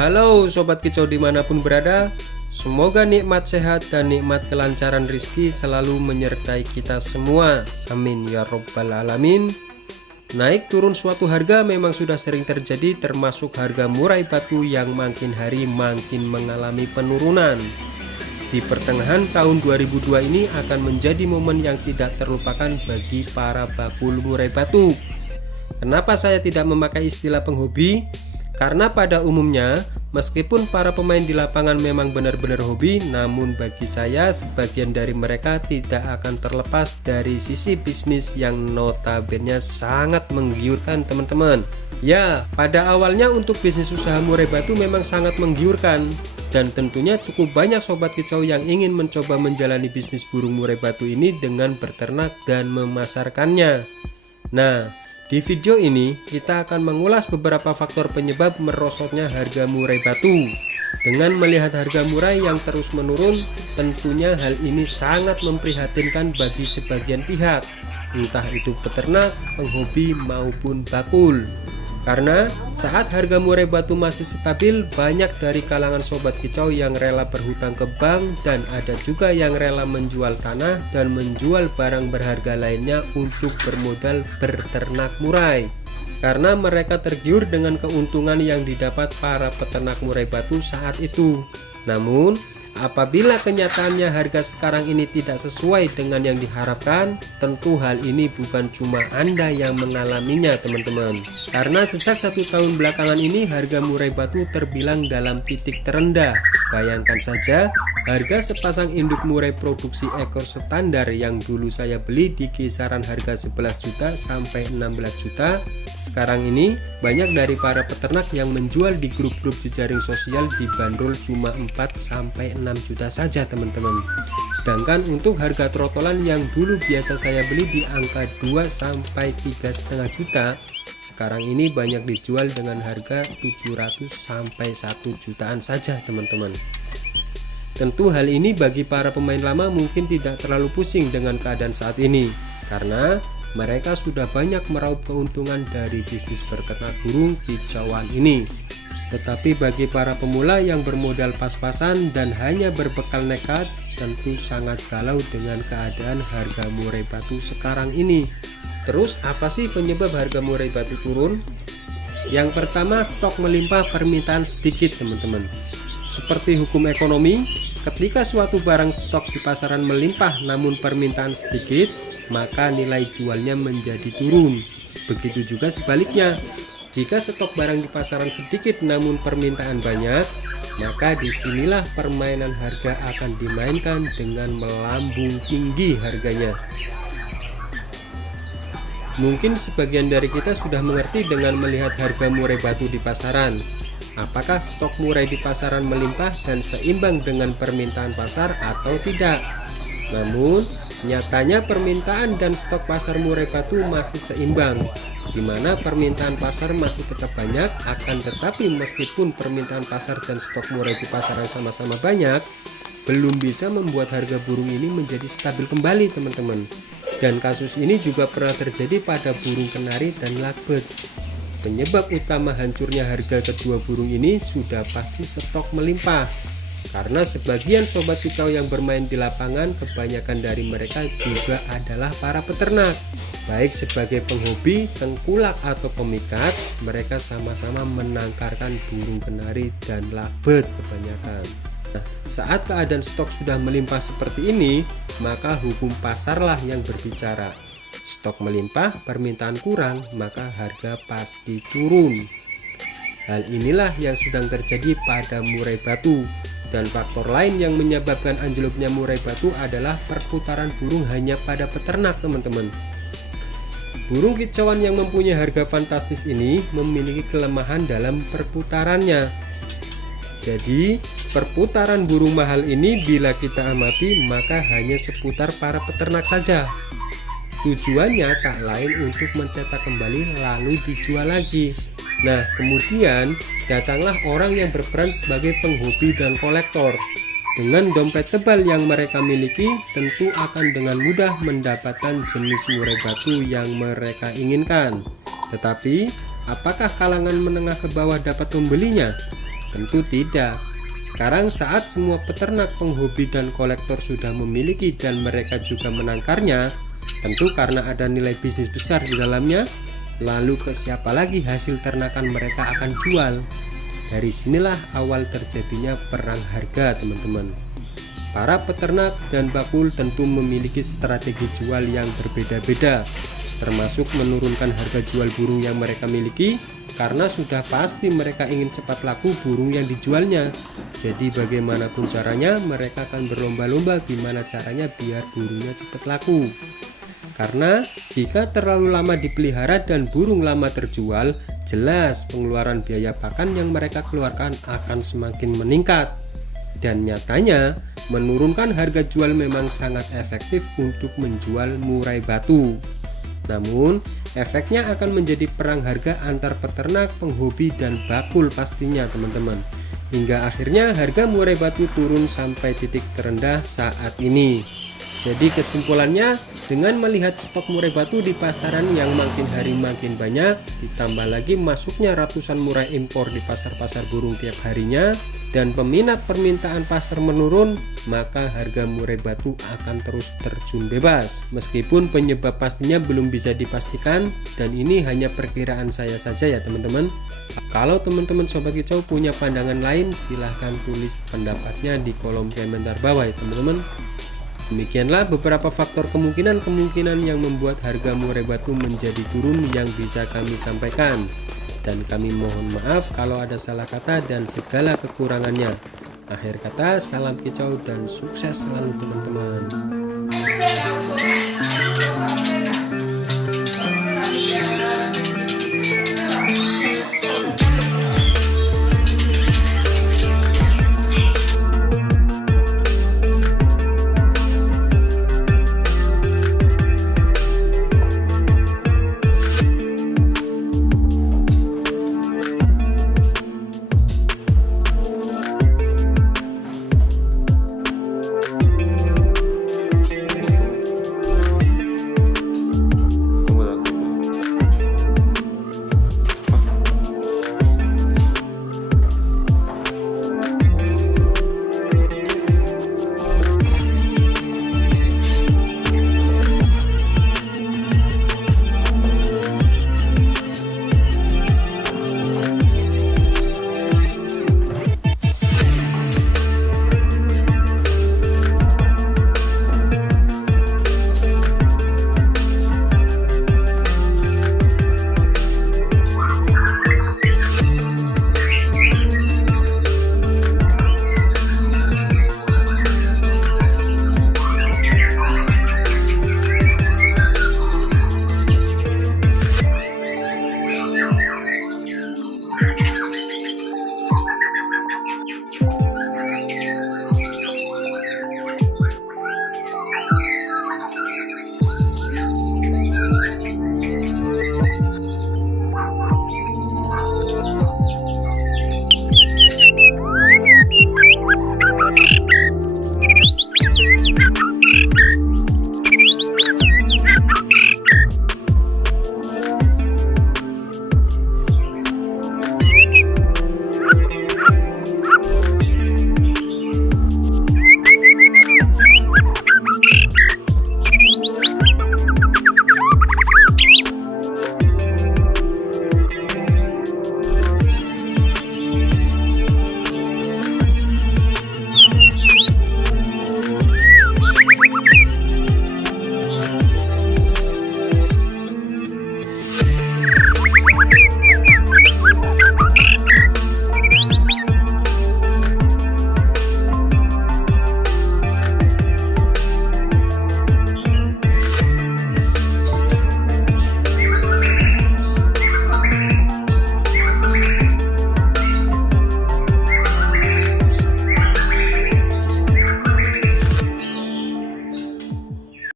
Halo Sobat Kicau dimanapun berada, semoga nikmat sehat dan nikmat kelancaran rezeki selalu menyertai kita semua. Amin ya robbal alamin. Naik turun suatu harga memang sudah sering terjadi, termasuk harga murai batu yang makin hari makin mengalami penurunan. Di pertengahan tahun 2002 ini akan menjadi momen yang tidak terlupakan bagi para bakul murai batu. Kenapa saya tidak memakai istilah penghobi? Karena pada umumnya, meskipun para pemain di lapangan memang benar-benar hobi, namun bagi saya sebagian dari mereka tidak akan terlepas dari sisi bisnis yang notabene sangat menggiurkan teman-teman. Ya, pada awalnya untuk bisnis usaha murai batu memang sangat menggiurkan, dan tentunya cukup banyak sobat kicau yang ingin mencoba menjalani bisnis burung murai batu ini dengan berternak dan memasarkannya. Nah, di video ini kita akan mengulas beberapa faktor penyebab merosotnya harga murai batu. Dengan melihat harga murai yang terus menurun, tentunya hal ini sangat memprihatinkan bagi sebagian pihak, entah itu peternak, penghobi maupun bakul. Karena saat harga murai batu masih stabil, banyak dari kalangan sobat kicau yang rela berhutang ke bank, dan ada juga yang rela menjual tanah dan menjual barang berharga lainnya untuk bermodal berternak murai. Karena mereka tergiur dengan keuntungan yang didapat para peternak murai batu saat itu. Namun, apabila kenyataannya harga sekarang ini tidak sesuai dengan yang diharapkan, tentu hal ini bukan cuma Anda yang mengalaminya teman-teman. Karena sejak 1 tahun belakangan ini harga murai batu terbilang dalam titik terendah. Bayangkan saja, harga sepasang induk murai produksi ekor standar yang dulu saya beli di kisaran harga 11 juta sampai 16 juta. Sekarang ini banyak dari para peternak yang menjual di grup-grup jejaring sosial dibanderol cuma 4 sampai 6 juta saja teman-teman. Sedangkan untuk harga trotolan yang dulu biasa saya beli di angka 2 sampai 3,5 juta, sekarang ini banyak dijual dengan harga 700 sampai 1 jutaan saja teman-teman. Tentu hal ini bagi para pemain lama mungkin tidak terlalu pusing dengan keadaan saat ini, karena mereka sudah banyak meraup keuntungan dari bisnis berternak burung kicauan ini. Tetapi bagi para pemula yang bermodal pas-pasan dan hanya berbekal nekat, tentu sangat galau dengan keadaan harga murai batu sekarang ini. Terus apa sih penyebab harga murai batu turun? Yang pertama, stok melimpah permintaan sedikit teman-teman. Seperti hukum ekonomi, ketika suatu barang stok di pasaran melimpah namun permintaan sedikit, maka nilai jualnya menjadi turun. Begitu juga sebaliknya, jika stok barang di pasaran sedikit namun permintaan banyak, maka disinilah permainan harga akan dimainkan dengan melambung tinggi harganya. Mungkin sebagian dari kita sudah mengerti dengan melihat harga murai batu di pasaran. Apakah stok murai di pasaran melimpah dan seimbang dengan permintaan pasar atau tidak? Namun, nyatanya permintaan dan stok pasar murai batu masih seimbang, di mana permintaan pasar masih tetap banyak. Akan tetapi meskipun permintaan pasar dan stok murai di pasaran sama-sama banyak, belum bisa membuat harga burung ini menjadi stabil kembali teman-teman. Dan kasus ini juga pernah terjadi pada burung kenari dan lovebird. Penyebab utama hancurnya harga kedua burung ini sudah pasti stok melimpah. Karena sebagian sobat kicau yang bermain di lapangan, kebanyakan dari mereka juga adalah para peternak. Baik sebagai penghobi, tengkulak atau pemikat, mereka sama-sama menangkarkan burung kenari dan lovebird kebanyakan. Nah, saat keadaan stok sudah melimpah seperti ini, maka hukum pasarlah yang berbicara. Stok melimpah, permintaan kurang, maka harga pasti turun. Hal inilah yang sedang terjadi pada murai batu. Dan faktor lain yang menyebabkan anjloknya murai batu adalah perputaran burung hanya pada peternak teman-teman. Burung kicauan yang mempunyai harga fantastis ini memiliki kelemahan dalam perputarannya. Jadi perputaran burung mahal ini bila kita amati maka hanya seputar para peternak saja. Tujuannya tak lain untuk mencetak kembali lalu dijual lagi. Nah, kemudian datanglah orang yang berperan sebagai penghobi dan kolektor. Dengan dompet tebal yang mereka miliki, tentu akan dengan mudah mendapatkan jenis murai batu yang mereka inginkan. Tetapi, apakah kalangan menengah ke bawah dapat membelinya? Tentu tidak. Sekarang saat semua peternak, penghobi dan kolektor sudah memiliki dan mereka juga menangkarnya, tentu karena ada nilai bisnis besar di dalamnya, lalu ke siapa lagi hasil ternakan mereka akan jual? Dari sinilah awal terjadinya perang harga, teman-teman. Para peternak dan bakul tentu memiliki strategi jual yang berbeda-beda, termasuk menurunkan harga jual burung yang mereka miliki, karena sudah pasti mereka ingin cepat laku burung yang dijualnya. Jadi bagaimanapun caranya mereka akan berlomba-lomba gimana caranya biar burungnya cepat laku. Karena jika terlalu lama dipelihara dan burung lama terjual, jelas pengeluaran biaya pakan yang mereka keluarkan akan semakin meningkat. Dan nyatanya menurunkan harga jual memang sangat efektif untuk menjual murai batu. Namun efeknya akan menjadi perang harga antar peternak, penghobi dan bakul pastinya, teman-teman. Hingga akhirnya harga murai batu turun sampai titik terendah saat ini. Jadi kesimpulannya, dengan melihat stok murai batu di pasaran yang makin hari makin banyak, ditambah lagi masuknya ratusan murai impor di pasar-pasar burung tiap harinya, dan peminat permintaan pasar menurun, maka harga murai batu akan terus terjun bebas. Meskipun penyebab pastinya belum bisa dipastikan, dan ini hanya perkiraan saya saja ya teman-teman. Kalau teman-teman sobat kicau punya pandangan lain, silahkan tulis pendapatnya di kolom komentar bawah ya teman-teman. Demikianlah beberapa faktor kemungkinan yang membuat harga murai batu menjadi turun yang bisa kami sampaikan. Dan kami mohon maaf kalau ada salah kata dan segala kekurangannya. Akhir kata, salam kicau dan sukses selalu teman-teman.